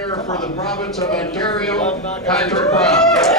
Premier for the province of Ontario, Patrick Brown.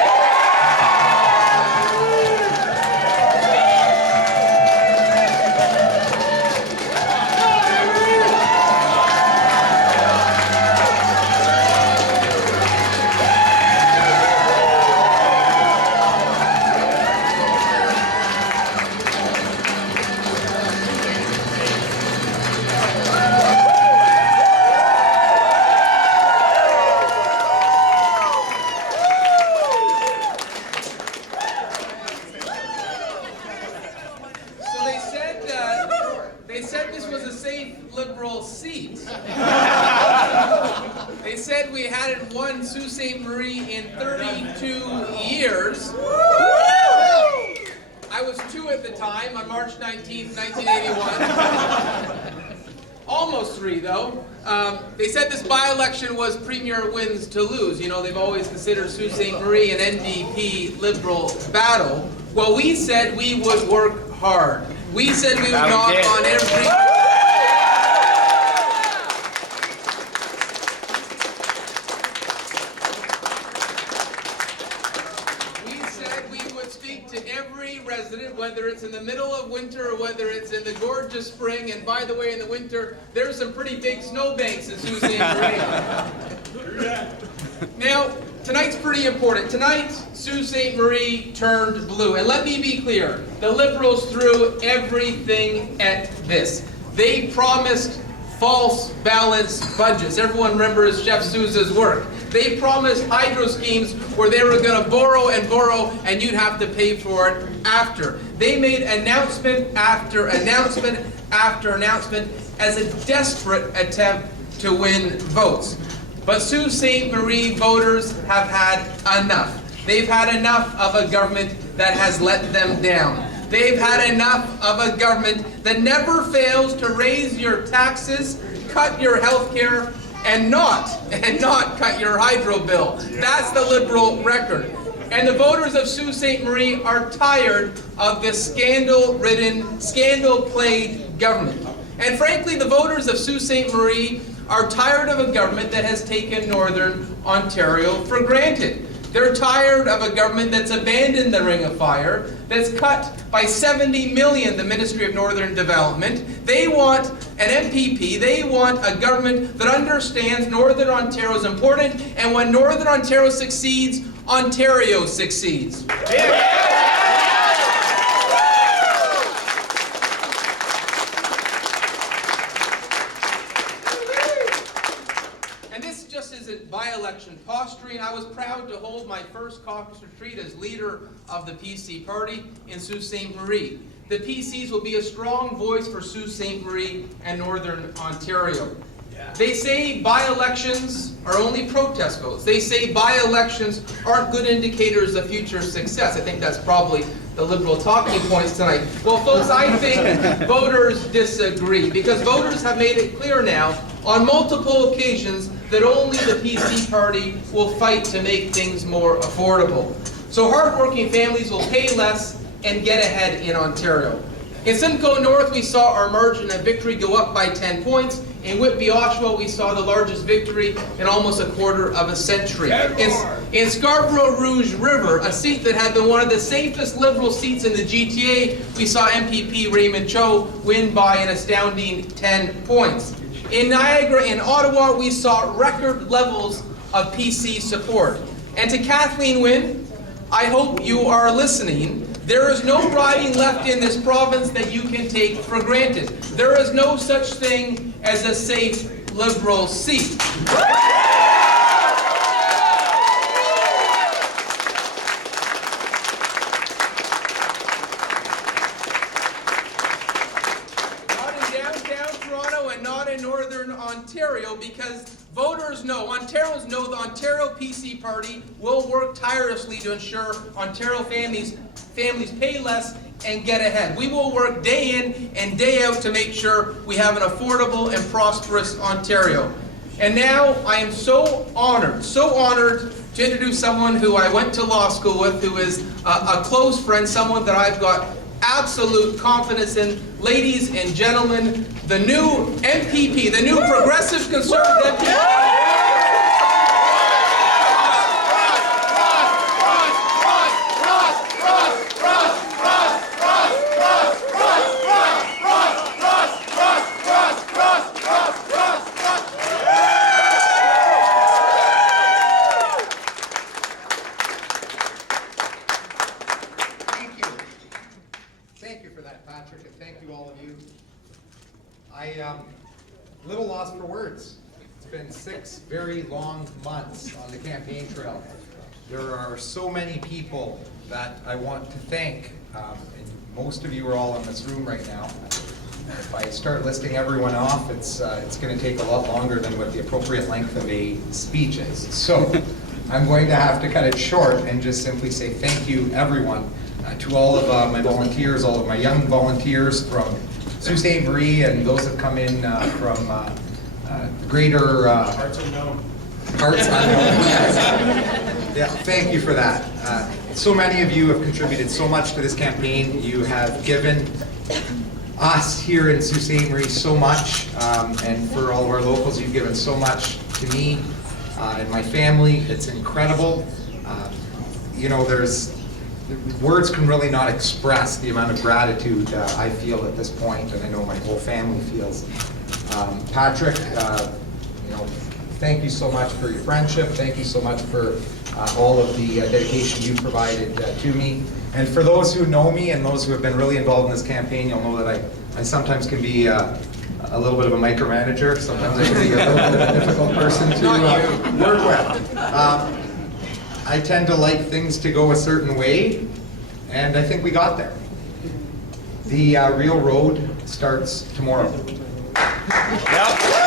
Liberal seat. They said we hadn't won Sault Ste. Marie in 32 years. I was 2 at the time, on March 19th, 1981. Almost 3, though. They said this by-election was Premier wins to lose. You know, they've always considered Sault Ste. Marie an NDP Liberal battle. Well, we said we would work hard. We said we would knock on every... resident, whether it's in the middle of winter or whether it's in the gorgeous spring. And by the way, in the winter, there's some pretty big snowbanks in Sault Ste. Marie. Now, tonight's pretty important. Tonight, Sault Ste. Marie turned blue. And let me be clear, the Liberals threw everything at this. They promised false balanced budgets. Everyone remembers Chef Sousa's work. They promised hydro schemes where they were going to borrow and you'd have to pay for it after. They made announcement after announcement after announcement as a desperate attempt to win votes. But Sault Ste. Marie voters have had enough. They've had enough of a government that has let them down. They've had enough of a government that never fails to raise your taxes, cut your health care, and not cut your hydro bill. That's the Liberal record. And the voters of Sault Ste. Marie are tired of this scandal-ridden, scandal-plagued government. And frankly, the voters of Sault Ste. Marie are tired of a government that has taken Northern Ontario for granted. They're tired of a government that's abandoned the Ring of Fire, that's cut by $70 million the Ministry of Northern Development. They want an MPP, they want a government that understands Northern Ontario is important, and when Northern Ontario succeeds, Ontario succeeds. By-election posturing. I was proud to hold my first caucus retreat as leader of the PC party in Sault Ste. Marie. The PCs will be a strong voice for Sault Ste. Marie and Northern Ontario. They say by-elections are only protest votes. They say by-elections aren't good indicators of future success. I think that's probably the Liberal talking points tonight. Well, folks, I think voters disagree, because voters have made it clear now on multiple occasions that only the PC party will fight to make things more affordable. So hardworking families will pay less and get ahead in Ontario. In Simcoe North, we saw our margin of victory go up by 10 points. In Whitby, Oshawa, we saw the largest victory in almost a quarter of a century. In Scarborough Rouge River, a seat that had been one of the safest Liberal seats in the GTA, we saw MPP Raymond Cho win by an astounding 10 points. In Niagara, in Ottawa, we saw record levels of PC support. And to Kathleen Wynne, I hope you are listening. There is no riding left in this province that you can take for granted. There is no such thing as a safe Liberal seat. Not in downtown Toronto and not in Northern Ontario, because voters know, Ontarians know the Ontario PC party will work tirelessly to ensure Ontario families pay less and get ahead. We will work day in and day out to make sure we have an affordable and prosperous Ontario. And now I am so honored to introduce someone who I went to law school with, who is a close friend, someone that I've got absolute confidence in. Ladies and gentlemen, the new MPP, the new Progressive Conservative MPP. very long months on the campaign trail, there are so many people that I want to thank, and most of you are all in this room right now. If I start listing everyone off, it's going to take a lot longer than what the appropriate length of a speech is. So I'm going to have to cut it short and just simply say thank you, everyone, to all of my volunteers, all of my young volunteers from Sault Ste. Marie, and those that come in from the greater Parts unknown. Parts unknown. Yes. Yeah, thank you for that. So many of you have contributed so much to this campaign. You have given us here in Sault Ste. Marie so much, and for all of our locals, you've given so much to me and my family. It's incredible. You know, words can really not express the amount of gratitude I feel at this point, and I know my whole family feels. Patrick, you know, thank you so much for your friendship. Thank you so much for all of the dedication you provided to me. And for those who know me and those who have been really involved in this campaign, you'll know that I sometimes can be a little bit of a micromanager. Sometimes I can be a little bit of a difficult person to work with. I tend to like things to go a certain way, and I think we got there. The real road starts tomorrow. Yep.